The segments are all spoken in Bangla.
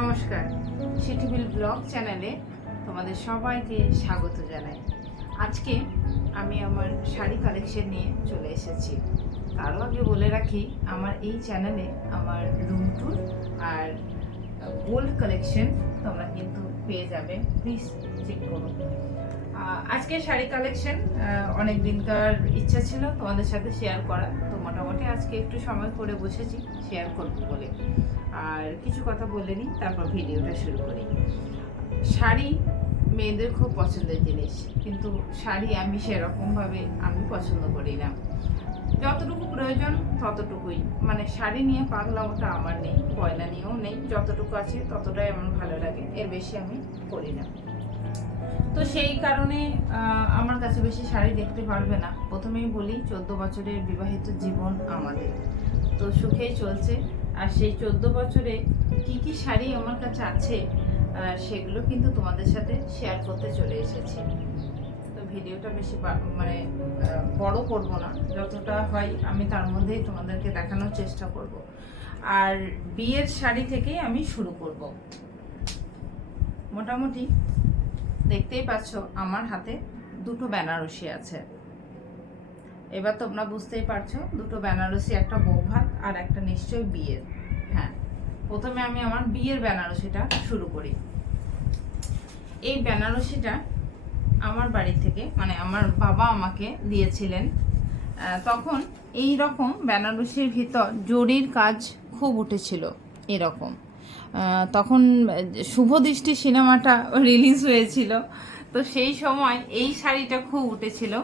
নমস্কার, সিটিভিল ব্লগ চ্যানেলে তোমাদের সবাইকে স্বাগত জানাই। আজকে আমি আমার শাড়ি কালেকশন নিয়ে চলে এসেছি। তারও আগে বলে রাখি, আমার এই চ্যানেলে আমার রুম ট্যুর আর গোল্ড কালেকশন তোমরা কিন্তু পেয়ে যাবে, প্লিজ চেক করো। আজকে শাড়ি কালেকশন অনেক দিনকার ইচ্ছা ছিল তোমাদের সাথে শেয়ার করা, তো মোটামুটি আজকে একটু সময় করে বসেছি শেয়ার করবো বলে। আর কিছু কথা বলে নিই, তারপর ভিডিওটা শুরু করি। শাড়ি মেয়েদের খুব পছন্দের জিনিস, কিন্তু শাড়ি আমি সেরকমভাবে পছন্দ করি না। যতটুকু প্রয়োজন ততটুকুই, মানে শাড়ি নিয়ে পাগলামোটা আমার নেই, গয়না নিয়েও নেই। যতটুকু আছে ততটাই আমার ভালো লাগে, এর বেশি আমি করি না। তো সেই কারণে আমার কাছে বেশি শাড়ি দেখতে পারবে না। প্রথমেই বলি, 14 বছরের বিবাহিত জীবন আমাদের, তো সুখেই চলছে। আর সেই 14 বছরে কি কি শাড়ি আমার কাছে আছে সেগুলো কিন্তু তোমাদের সাথে শেয়ার করতে চলে এসেছি। তো ভিডিওটা বেশি বড় করব না, যতটা হয় আমি তার মধ্যেই তোমাদেরকে দেখানোর চেষ্টা করব। আর বিয়ের শাড়ি থেকেই আমি শুরু করব। মোটামুটি দেখতেই পাচ্ছ আমার হাতে দুটো বেনারসি আছে। এবার তোমরা বুঝতেই পারছো, দুটো বেনারসি, একটা বৌভাত আর একটা নিশ্চয়ই বিয়ের। হ্যাঁ, প্রথমে আমি আমার বিয়ের বেনারসিটা শুরু করি। এই বেনারসিটা আমার বাড়ি থেকে, মানে আমার বাবা আমাকে দিয়েছিলেন। তখন এই রকম বেনারসির ভিতর জরির কাজ খুব উঠেছিল এরকম। তখন শুভ দৃষ্টি সিনেমাটা রিলিজ হয়েছিল, তো সেই সময় এই শাড়িটা খুব উঠেছিল।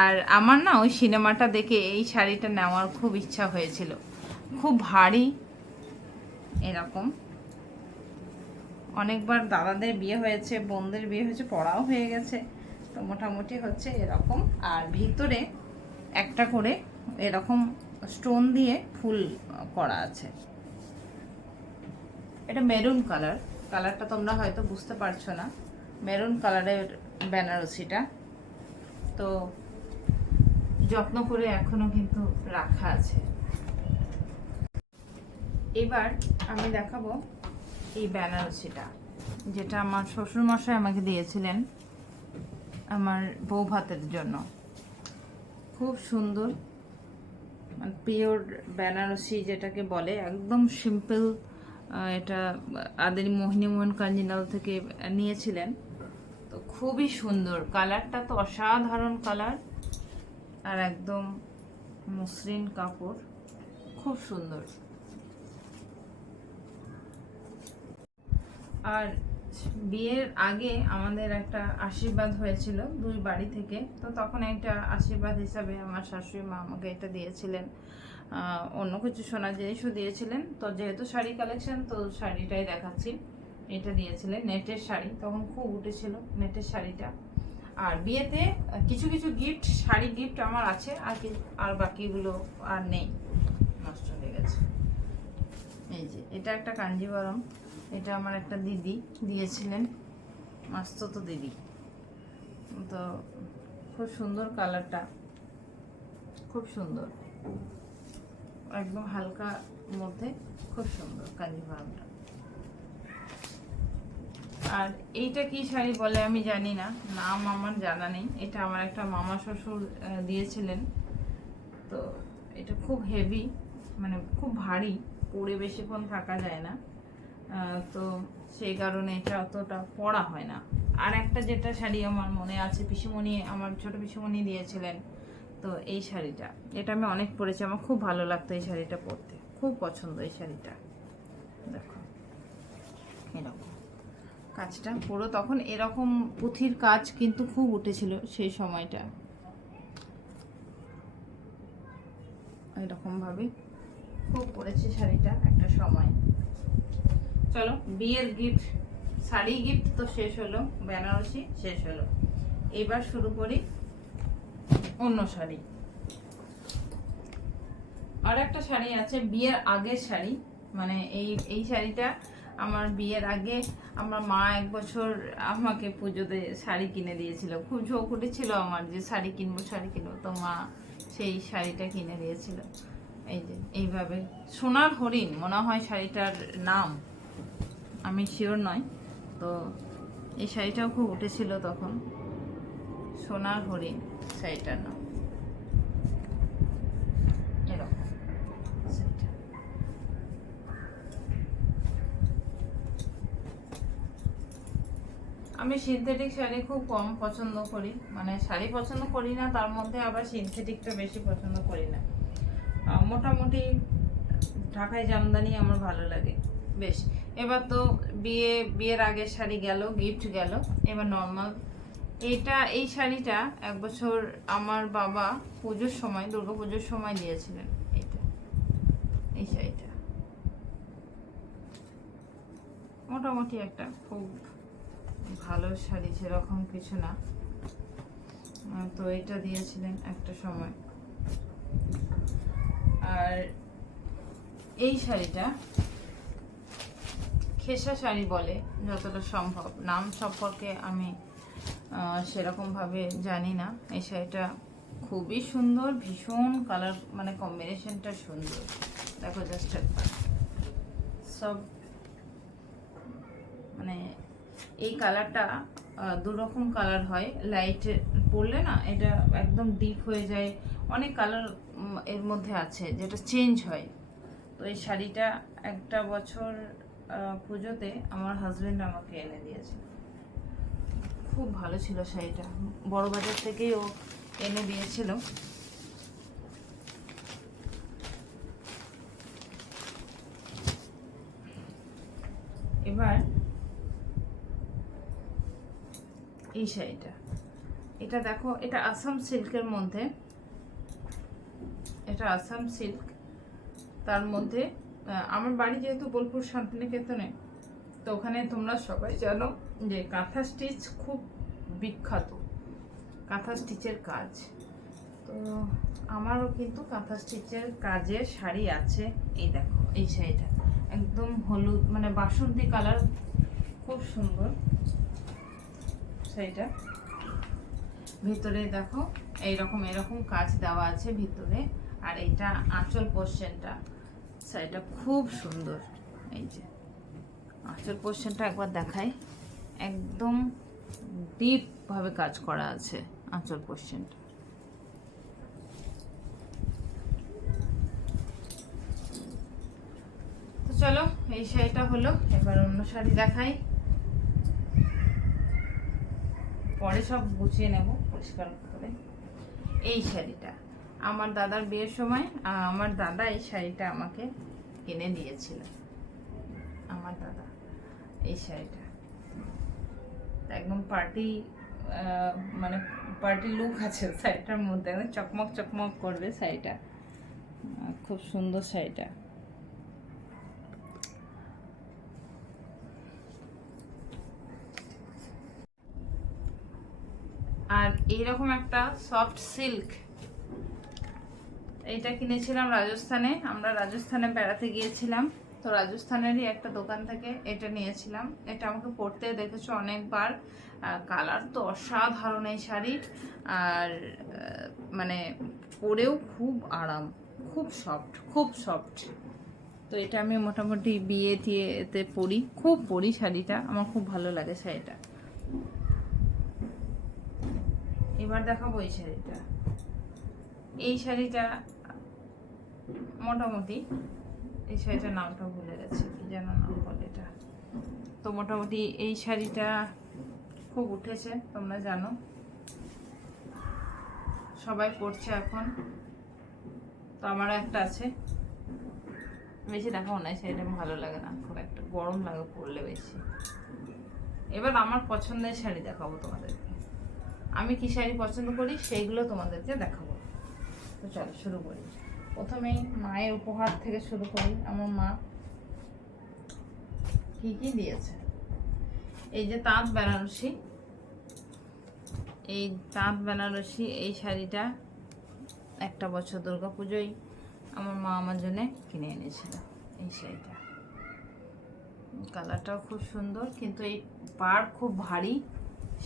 আর আমার না ওই সিনেমাটা দেখে এই শাড়িটা নেওয়ার খুব ইচ্ছা হয়েছিল। খুব ভারী এরকম। অনেকবার দাদাদের বিয়ে হয়েছে, বোনদের বিয়ে হয়েছে, পড়াও হয়ে গেছে। তো মোটামুটি হচ্ছে এরকম। আর ভিতরে একটা করে এরকম স্টোন দিয়ে ফুল করা আছে। এটা মেরুন কালার, কালারটা তোমরা হয়তো বুঝতে পারছো না। মেরুন কালারের বেনারসিটা তো যত্ন করে এখনো কিন্তু রাখা আছে। এবার আমি দেখাবো এই বেনারসিটা, যেটা আমার শ্বশুরমশাই আমাকে দিয়েছিলেন আমার বউ ভাতের জন্য। খুব সুন্দর, মানে পিওর বেনারসি যেটাকে বলে, একদম সিম্পল। এটা আদের মোহিনী মোহন কাঞ্জিলাল থেকে নিয়েছিলেন। তো খুবই সুন্দর, কালারটা তো অসাধারণ কালার, আর একদম মসৃণ কাপড়, খুব সুন্দর। আর বিয়ের আগে আমাদের একটা আশীর্বাদ হয়েছিল দুই বাড়ি থেকে, তো তখন একটা আশীর্বাদ হিসাবে আমার শাশুড়ি মা আমাকে এটা দিয়েছিলেন। অন্য কিছু সোনার জিনিসও দিয়েছিলেন। তো যেহেতু শাড়ি কালেকশন, তো শাড়িটাই দেখাচ্ছি। এটা দিয়েছিলেন নেটের শাড়ি, তখন খুব উঠেছিল নেটের শাড়িটা। আর বিয়েতে কিছু কিছু গিফট, শাড়ি গিফট আমার আছে, আর বাকিগুলো আর নেই, নষ্ট হয়ে গেছে। এই যে এটা একটা কাঞ্জিবরম, এটা আমার একটা দিদি দিয়েছিলেন, মাস্তুতো দিদি। তো খুব সুন্দর কালারটা, খুব সুন্দর, একদম হালকা মধ্যে, খুব সুন্দর কাঞ্জিবরমটা। আর এইটা কি শাড়ি বলে আমি জানি না, নাম আমার জানা নেই। এটা আমার একটা মামা শ্বশুর দিয়েছিলেন। তো এটা খুব হেভি, মানে খুব ভারী, পরে বেশিক্ষণ থাকা যায় না, তো সেই কারণে এটা অতটা পরা হয় না। আর একটা যেটা শাড়ি আমার মনে আছে, পিসিমণি, আমার ছোট পিসিমণি দিয়েছিলেন, তো এই শাড়িটা, এটা আমি অনেক পরেছি, আমার খুব ভালো লাগতো এই শাড়িটা পরতে, খুব পছন্দ এই শাড়িটা। দেখো এরকম কাজটা পুরো, তখন এরকম পুঁথির কাজ কিন্তু খুব উঠেছিল সেই সময়টা। এরকম ভাবে খুব পরেছি শাড়িটা একটা সময়। চলো, বিয়ের গিফট, শাড়ি গিফট তো শেষ হলো, বেনারসি শেষ হলো। এবার শুরু করি অন্য শাড়ি। আর একটা শাড়ি আছে বিয়ের আগের শাড়ি, মানে এই শাড়িটা আমার বিয়ের আগে আমার মা এক বছর আমাকে পুজোতে শাড়ি কিনে দিয়েছিল। খুব ঝোঁক উঠেছিল আমার যে শাড়ি কিনবো, তো মা সেই শাড়িটা কিনে দিয়েছিল। এই যে এইভাবে সোনার হরিণ মনে হয় শাড়িটার নাম, আমি শিওর নয়। তো এই শাড়িটাও খুব উঠেছিল তখন, সোনার হরিণ শাড়িটার নাম, এরকম শাড়িটা। আমি সিনথেটিক শাড়ি খুব কম পছন্দ করি, মানে শাড়ি পছন্দ করি না, তার মধ্যে আবার সিনথেটিকটা বেশি পছন্দ করি না। মোটামুটি ঢাকাই জামদানি আমার ভালো লাগে বেশ। এবার তো বিয়ের আগের শাড়ি গেল, গিফট গেল, এবার নর্মাল এই শাড়িটা 1 বছর আমার বাবা পুজোর সময়, দুর্গাপুজোর সময় দিয়েছিলেন। এই শাড়িটা মোটামুটি একটা খুব ভালো শাড়ি, সেরকম কিছু না, তো এটা দিয়েছিলেন একটা সময়। আর এই শাড়িটা খেসা শাড়ি বলে যতটা সম্ভব, নাম সম্পর্কে আমি সেরকমভাবে জানি না। এই শাড়িটা খুবই সুন্দর, ভীষণ কালার, মানে কম্বিনেশনটা সুন্দর। দেখো জাস্ট সব, মানে এই কালারটা 2 রকম কালার হয়, লাইট পরলে না এটা একদম ডিপ হয়ে যায়, অনেক কালার এর মধ্যে আছে যেটা চেঞ্জ হয়। তো এই শাড়িটা একটা বছর পুজোতে আমার হাজবেন্ড আমাকে এনে দিয়েছিল, খুব ভালো ছিল শাড়িটা, বড় বাজার থেকেই ও এনে দিয়েছিল। এবার এই শাড়িটা, এটা দেখো, এটা আসাম সিল্কের মধ্যে, এটা আসাম সিল্ক, তার মধ্যে আমার বাড়ি যেহেতু বোলপুর শান্তিনিকেতনে, তো ওখানে তোমরা সবাই জানো যে কাঁথা স্টিচ খুব বিখ্যাত, কাঁথা স্টিচের কাজ। তো আমারও কিন্তু কাঁথা স্টিচের কাজের শাড়ি আছে। এই দেখো এই শাড়িটা একদম হলুদ, মানে বাসন্তী কালার, খুব সুন্দর শাড়িটা। ভিতরে দেখো এরকম কাজ দেওয়া আছে ভিতরে, আর এইটা আঁচল পোর্শনটা, শাড়িটা খুব সুন্দর। এই যে আঁচল পোর্শনটা একবার দেখাই, একদম ডিপ ভাবে কাজ করা আছে আঁচল পোর্শনটা। তো চলো, এই শাড়িটা হলো, এবার অন্য শাড়ি দেখাই, পরে সব গুছিয়ে নেব পরিষ্কার করে। এই শাড়িটা আমার দাদার বিয়ের সময় আমার দাদা এই শাড়িটা আমাকে কিনে দিয়েছিল, আমার দাদা। এই শাড়িটা একদম পার্টি, মানে পার্টি লুক আছে শাড়িটার মধ্যে, চকমক চকমক করবে শাড়িটা, খুব সুন্দর শাড়িটা। আর এইরকম একটা সফট সিল্ক, এইটা কিনেছিলাম রাজস্থানে, আমরা রাজস্থানে বেড়াতে গিয়েছিলাম, তো রাজস্থানেরই একটা দোকান থেকে এটা নিয়েছিলাম। এটা আমাকে পরতে দেখেছো অনেকবার, কালার তো অসাধারণ এই শাড়ির, আর মানে পরেও খুব আরাম, খুব সফট, খুব সফট। তো এটা আমি মোটামুটি বিয়ে টিয়েতে পরি, খুব পরি শাড়িটা, আমার খুব ভালো লাগে শাড়িটা। এবার দেখাবো এই শাড়িটা। এই শাড়িটা মোটামুটি, এই শাড়িটার নামটা ভুলে গেছি, কি যেন নাম বলে এটা। তো মোটামুটি এই শাড়িটা খুব উঠেছে, তোমরা জানো, সবাই পরছে এখন, তো আমারও একটা আছে। বেশি দেখাও না, শাড়িটা ভালো লাগে না, খুব একটা গরম লাগে পরলে বেশি। এবার আমার পছন্দের শাড়ি দেখাবো তোমাদেরকে, আমি কি শাড়ি পছন্দ করি সেইগুলো তোমাদেরকে দেখাবো। তো চলো শুরু করি। প্রথমেই মায়ের উপহার থেকে শুরু করি। আমার মা কি কি দিয়েছে, এই যে তাঁত বেনারসি, এই তাঁত বেনারসি এই শাড়িটা একটা বছর দুর্গাপুজোয় আমার মা আমার জন্য কিনে এনেছিল। এই শাড়িটা কালারটাও খুব সুন্দর, কিন্তু এই পাড় খুব ভারী,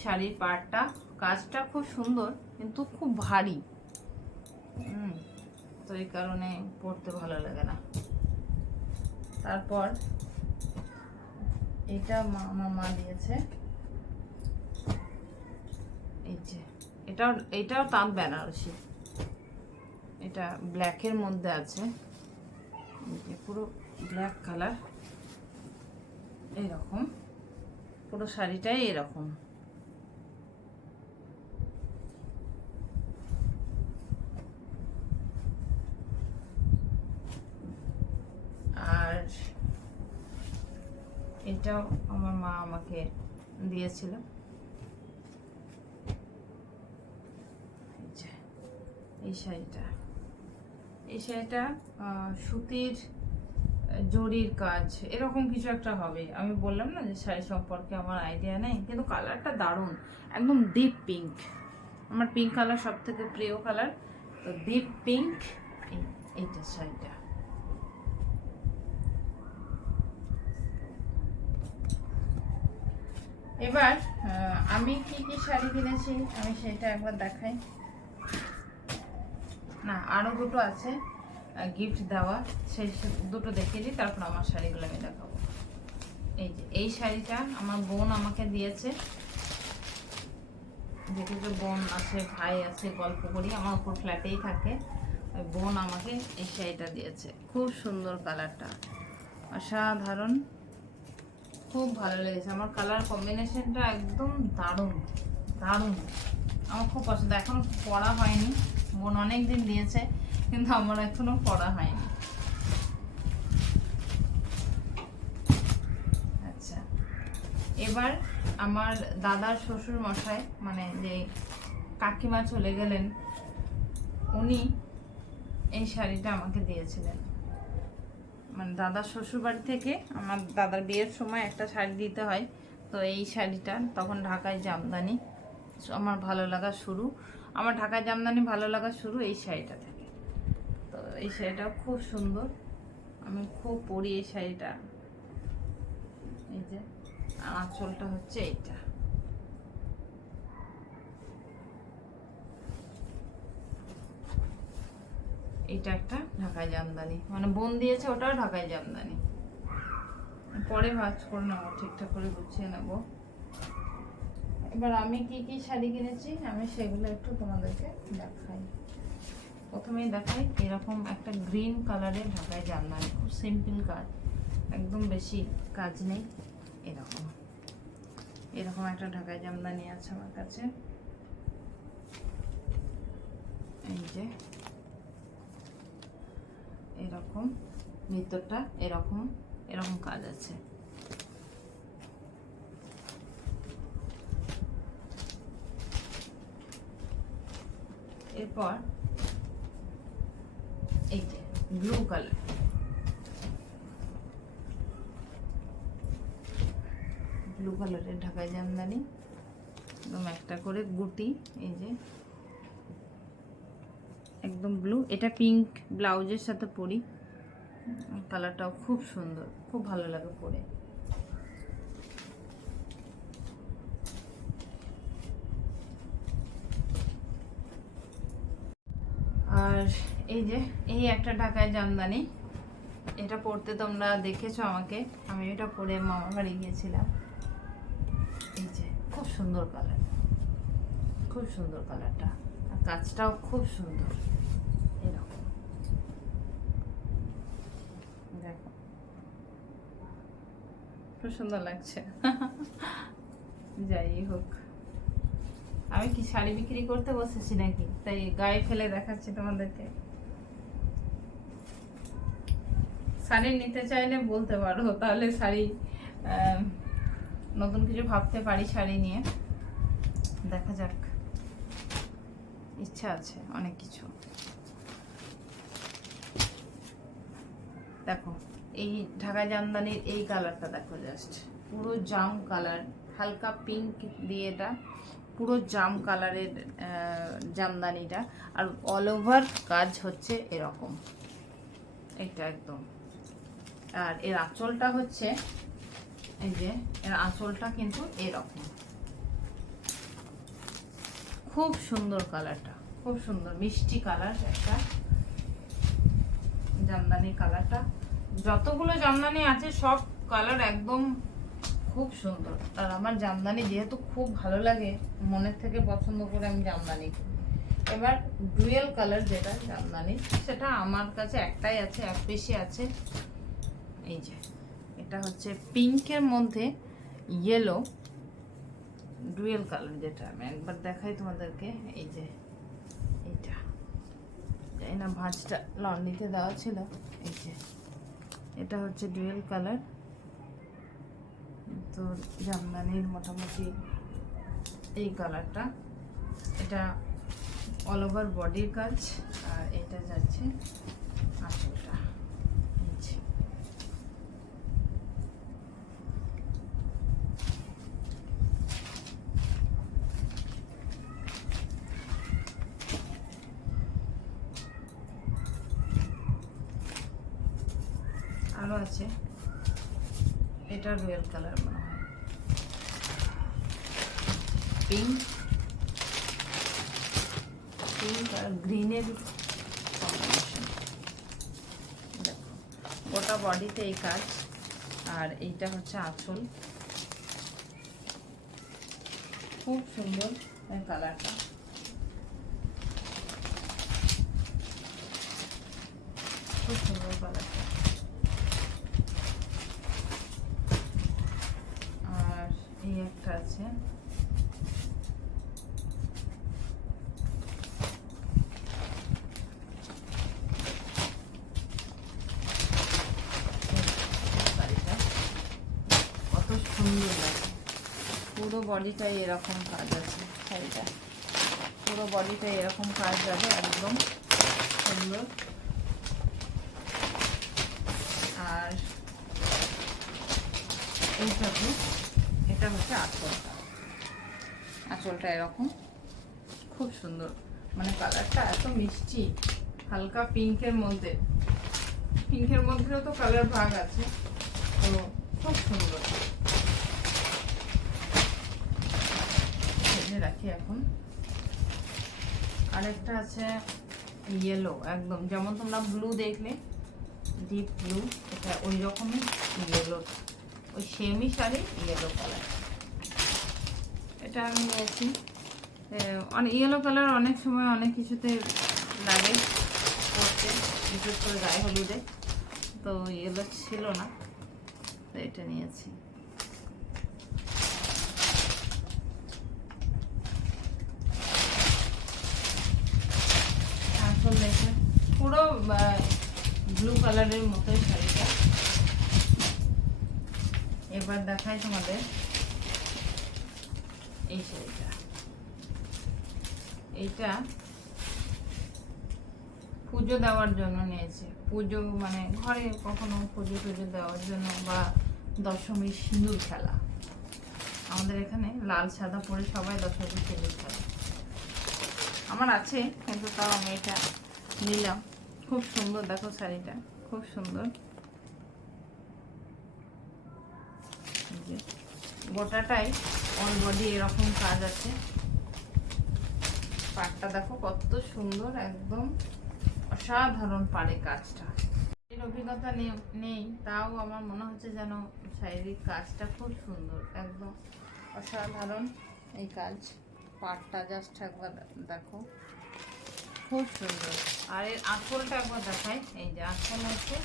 শাড়ির পাড়টা, কাজটা খুব সুন্দর কিন্তু খুব ভারী, তো এই কারণে পরতে ভালো লাগে না। তারপর এটা আমার মা দিয়েছে। এই যে এটাও তাঁত বেনারসি, এটা ব্ল্যাকের মধ্যে আছে, পুরো ব্ল্যাক কালার, এইরকম পুরো শাড়িটাই এরকম। আর এটাও আমার মা আমাকে দিয়েছিল। এই শাড়িটা সুতির জরির কাজ এরকম কিছু একটা হবে। আমি বললাম না যে শাড়ি সম্পর্কে আমার আইডিয়া নেই, কিন্তু কালারটা দারুণ, একদম ডিপ পিঙ্ক। আমার পিঙ্ক কালার সব থেকে প্রিয় কালার, তো ডিপ পিঙ্ক এইটা শাড়িটা। এবার আমি কি কি শাড়ি কিনেছি আমি সেটা একবার দেখাই। না, আরও দুটো আছে গিফট দেওয়া, সেই দুটো দেখিয়ে দিই, তারপর আমার শাড়িগুলো আমি দেখাবো। এই যে এই শাড়িটা আমার বোন আমাকে দিয়েছে। যেহেতু বোন আছে, ভাই আছে, গল্প করি, আমার উপর ফ্ল্যাটেই থাকে, ওই বোন আমাকে এই শাড়িটা দিয়েছে। খুব সুন্দর কালারটা, অসাধারণ, খুব ভালো লেগেছে। আমার কালার কম্বিনেশনটা একদম দারুণ দারুণ, আমার খুব পছন্দ। এখনো পরা হয়নি, বোন অনেক দিন দিয়েছে, কিন্তু আমার এখনো পরা হয়নি। আচ্ছা, এবার আমার দাদার শ্বশুর মশাই, মানে যে কাকিমা চলে গেলেন, উনি এই শাড়িটা আমাকে দিয়েছিলেন। মানে দাদার শ্বশুর বাড়ি থেকে আমার দাদার বিয়ের সময় একটা শাড়ি দিতে হয়, তো এই শাড়িটা তখন ঢাকায় জামদানি আমার ভালো লাগা শুরু, আমার ঢাকায় জামদানি ভালো লাগা শুরু এই শাড়িটা থেকে। তো এই শাড়িটাও খুব সুন্দর, আমি খুব পরি এই শাড়িটা। এই যে আঁচলটা হচ্ছে এইটা, এটা একটা ঢাকায় জামদানি, মানে বোন দিয়েছে, ওটাও ঢাকায় জামদানি। পরে ভাঁজ করে নেবো, ঠিকঠাক করে গুছিয়ে নেবো। এবার আমি কি কি শাড়ি কিনেছি আমি সেগুলো একটু তোমাদেরকে দেখাই। প্রথমেই দেখাই এরকম একটা গ্রিন কালারের ঢাকায় জামদানি, খুব সিম্পল কাজ, একদম বেশি কাজ নেই। এরকম একটা ঢাকায় জামদানি আছে আমার কাছে। এই যে এরকম ভিতরটা এরকম এরকম কাজ আছে। এরপর এই যে ব্লু কালার, ব্লু কালারের ঢাকায় জামদানি, একদম একটা করে গুটি, এই যে একদম ব্লু। এটা পিঙ্ক ব্লাউজের সাথে পরি, কালারটাও খুব সুন্দর, খুব ভালো লাগে পরে। আর এই যে এই একটা ঢাকায় জামদানি, এটা পরতে তোমরা দেখেছো আমাকে, আমি এটা পরে মামা বাড়ি গিয়েছিলাম। এই যে খুব সুন্দর কালার, খুব সুন্দর কালারটা, আর কাজটাও খুব সুন্দর। এরকম দেখো, খুব সুন্দর লাগছে। যাই হোক, আমি কি শাড়ি বিক্রি করতে বসেছি নাকি, তাই গায়ে ফেলে দেখাচ্ছি তোমাদেরকে। শাড়ি নিতে চাইলে বলতে পারো, তাহলে শাড়ি নতুন কিছু ভাবতে পারি শাড়ি নিয়ে। দেখা যাক, ইচ্ছা আছে অনেক কিছু। দেখো এই ঢাকা জামদানির এই কালারটা দেখো, জাস্ট পুরো জাম কালার, হালকা পিঙ্ক দিয়ে এটা পুরো জাম কালারের জামদানিটা, আর অল ওভার কাজ হচ্ছে এরকম, এটা একদম। আর এর আঁচলটা হচ্ছে, এই যে এর আঁচলটা কিন্তু এরকম, খুব সুন্দর কালারটা, খুব সুন্দর মিষ্টি কালার একটা জামদানি কালারটা। যতগুলো জামদানি আছে সব কালার একদম খুব সুন্দর। আর আমার জামদানি যেহেতু খুব ভালো লাগে, মনের থেকে পছন্দ করে আমি জামদানি করি। এবার ডুয়েল কালার যেটা জামদানি, সেটা আমার কাছে একটাই আছে, এক পিসই আছে। এই যে এটা হচ্ছে পিঙ্কের মধ্যে ইয়েলো ডুয়েল কালার, যেটা আমি একবার দেখাই তোমাদেরকে। এই যে এইটা, জানি না ভাঁজটা লন্ডিতে দেওয়া ছিল। এই যে এটা হচ্ছে ডুয়েল কালার। তো জামদানির মোটামুটি এই কালারটা, এটা অল ওভার বডির কাজ। আর এটা যাচ্ছে আঁচলটা। আরো আছে, এটা রয়্যাল কালার মনে হয়, পিঙ্ক আর গ্রিনের কম্বিনেশন। দেখো গোটা বডিতে এই কাজ। আর এইটা হচ্ছে আঁচল, খুব সুন্দর কালারটা। খুব সুন্দর কালারটা। আর এই একটা আছে, সুন্দর লাগে। পুরো বডিটাই এরকম কাজ আছে শাড়িটা, পুরো বডিটাই এরকম কাজ যাবে, একদম সুন্দর। আর এইটাকে, এটা হচ্ছে আঁচলটা। আঁচলটা এরকম খুব সুন্দর, মানে কালারটা এত মিষ্টি, হালকা পিঙ্কের মধ্যে। পিঙ্কের মধ্যেও তো কালার ভাগ আছে, তো খুব সুন্দর। রাখি এখন। আরেকটা আছে ইয়েলো, একদম যেমন তোমরা ব্লু দেখলে, ডিপ ব্লু, এটা ওই রকমই ইয়েলো, ওই সেমই শাড়ি ইয়েলো কালার। এটা আমি নিয়েছি। ইয়েলো কালার অনেক সময় অনেক কিছুতে লাগে পরতে, বিশেষ করে গায়ে হলুদে, তো ইয়েলো ছিল না, তো এটা নিয়েছি। দেখে পুরো ব্লু কালারের মতোই শাড়িটা। এবার দেখাই তোমাদের এই শাড়িটা। এইটা পুজো দেওয়ার জন্য নিয়েছে, পুজো মানে ঘরে কখনো পুজো টুজো দেওয়ার জন্য, বা দশমীর সিঁদুর খেলা। আমাদের এখানে লাল সাদা পরে সবাই দশমীর সিঁদুর খেলা। আমার আছে, কিন্তু তাও আমি এটা নিলাম। খুব সুন্দর, দেখো শাড়িটা খুব সুন্দর। গোটাটাই অল বডি এরকম কাজ আছে। পাটটা দেখো কত সুন্দর, একদম অসাধারণ পাড়ে কাজটা। এর অভিজ্ঞতা নেই, তাও আমার মনে হচ্ছে যেন শারীরিক কাজটা খুব সুন্দর, একদম অসাধারণ এই কাজ। পাটটা জাস্ট একবার দেখো, খুব সুন্দর। আর এর আঁচলটা একবার দেখাই। এই যে আঁচল হচ্ছে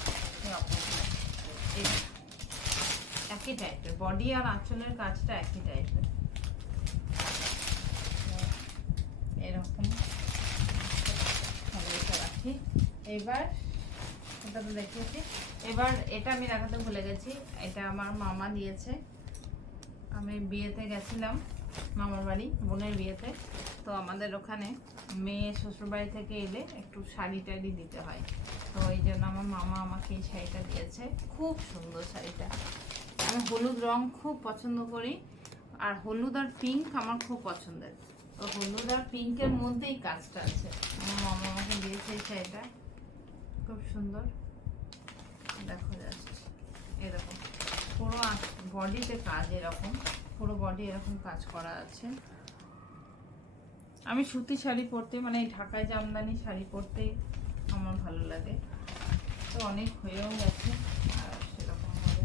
একই টাইপের, বডি আর আঁচলের কাজটা একই টাইপের, এরকম রাখি। এবার এটা তো দেখিয়েছি, এবার এটা আমি দেখাতে ভুলে গেছি। এটা আমার মামা দিয়েছে, আমি বিয়েতে গেছিলাম মামার বাড়ি, বোনের বিয়েতে। তো আমাদের ওখানে মেয়ে শ্বশুরবাড়ি থেকে এলে একটু শাড়ি টাড়ি দিতে হয়, তো এই জন্য আমার মামা আমাকে এই শাড়িটা দিয়েছে। খুব সুন্দর শাড়িটা। আমি হলুদ রং খুব পছন্দ করি, আর হলুদ আর পিঙ্ক আমার খুব পছন্দের। তো হলুদ আর পিঙ্কের মধ্যেই কাজটা আছে। আমার মামা আমাকে দিয়েছে এই শাড়িটা, খুব সুন্দর। দেখো যাচ্ছে এরকম পুরো বডিতে কাজ, এরকম পুরো বডি এরকম কাজ করা আছে। আমি সুতি শাড়ি পরতে, মানে ঢাকায় জামদানি শাড়ি পরতে আমার ভালো লাগে। তো অনেক হয়েও গেছে, আর সেরকম ভাবে।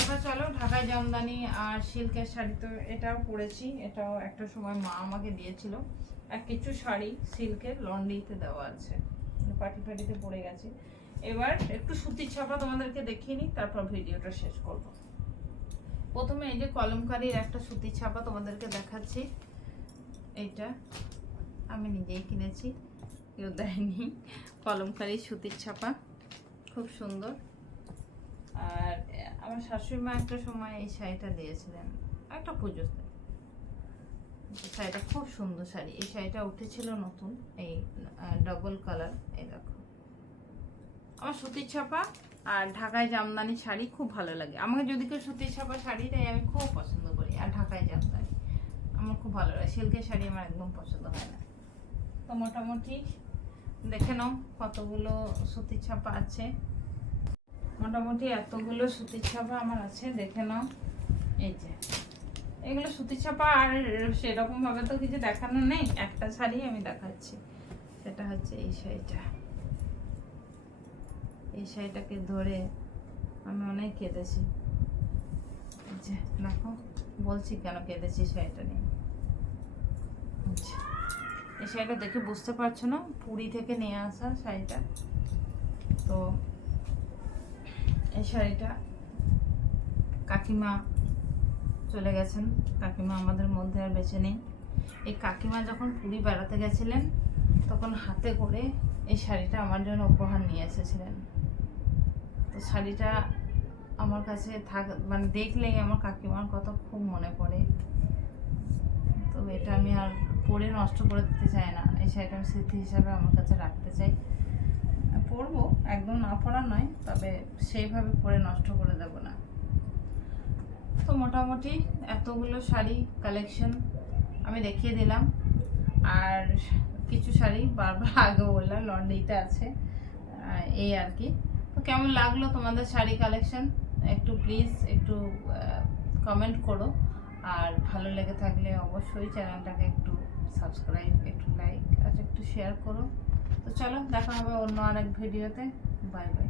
এবার চলো ঢাকায় জামদানি আর সিল্কের শাড়ি তো এটাও পরেছি, এটাও একটা সময় মা আমাকে দিয়েছিল। আর কিছু শাড়ি সিল্কের লন্ড্রিতে দেওয়া আছে, পার্টি ফাটিতে পড়ে গেছে। এবার একটু সুতির ছাপা তোমাদেরকে দেখিয়ে নিই, তারপর ভিডিওটা শেষ করব। প্রথমে এই যে কলমকারীর একটা সুতির ছাপা তোমাদেরকে দেখাচ্ছি। এইটা আমি নিজেই কিনেছি, কেউ দেয়নি। কলমকারী সুতির ছাপা, খুব সুন্দর। আর আমার শাশুড়ি মা একটা সময় এই শাড়িটা দিয়েছিলেন একটা পুজোতে। শাড়িটা খুব সুন্দর শাড়ি, এই শাড়িটা উঠেছিল নতুন, এই ডাবল কালার। এই দেখো, আমার সুতির ছাপা আর ঢাকায় জামদানি শাড়ি খুব ভালো লাগে। আমাকে যদি কেউ সুতির ছাপা শাড়ি দেয় আমি খুব পছন্দ করি, আর ঢাকায় জামদানি আমার খুব ভালো লাগে। সিল্কের শাড়ি আমার একদম পছন্দ হয় না। তো মোটামুটি দেখে নাও কতগুলো সুতির ছাপা আছে। মোটামুটি এতগুলো সুতির ছাপা আমার আছে, দেখে নাও। এই যে এগুলো সুতির ছাপা, আর সেরকম ভাবে তো কিছু দেখানো নেই। একটা শাড়ি আমি দেখাচ্ছি, সেটা হচ্ছে এই শাড়িটা। এই শাড়িটাকে ধরে আমি অনেক কেঁদেছি। যে দেখো, বলছি কেন কেঁদেছি শাড়িটা নিয়ে। এই শাড়িটা দেখে বুঝতে পারছো না, পুরী থেকে নিয়ে আসা শাড়িটা। তো এই শাড়িটা কাকিমা চলে গেছেন, কাকিমা আমাদের মধ্যে আর বেঁচে নেই। এই কাকিমা যখন পুরী বেড়াতে গেছিলেন তখন হাতে করে এই শাড়িটা আমার জন্য উপহার নিয়ে এসেছিলেন। তো শাড়িটা আমার কাছে মানে দেখলেই আমার কাকিমার কথা খুব মনে পড়ে। তো এটা আমি আর পরে নষ্ট করে দিতে চাই না, এই শাড়িটা আমি স্মৃতি হিসাবে আমার কাছে রাখতে চাই। পরবো, একদম না পরা নয়, তবে সেইভাবে পরে নষ্ট করে দেব না। তো মোটামুটি এতগুলো শাড়ি কালেকশন আমি দেখিয়ে দিলাম। আর কিছু শাড়ি বারবার আগে বললাম লন্ড্রিতে আছে, এই আর কি। তো কেমন লাগলো তোমাদের শাড়ি কালেকশন একটু প্লিজ একটু কমেন্ট করো। আর ভালো লেগে থাকলে অবশ্যই চ্যানেলটাকে একটু সাবস্ক্রাইব, একটু লাইক আর একটু শেয়ার করো। তো চলো, দেখা হবে অন্য আরেক ভিডিওতে। Bye bye.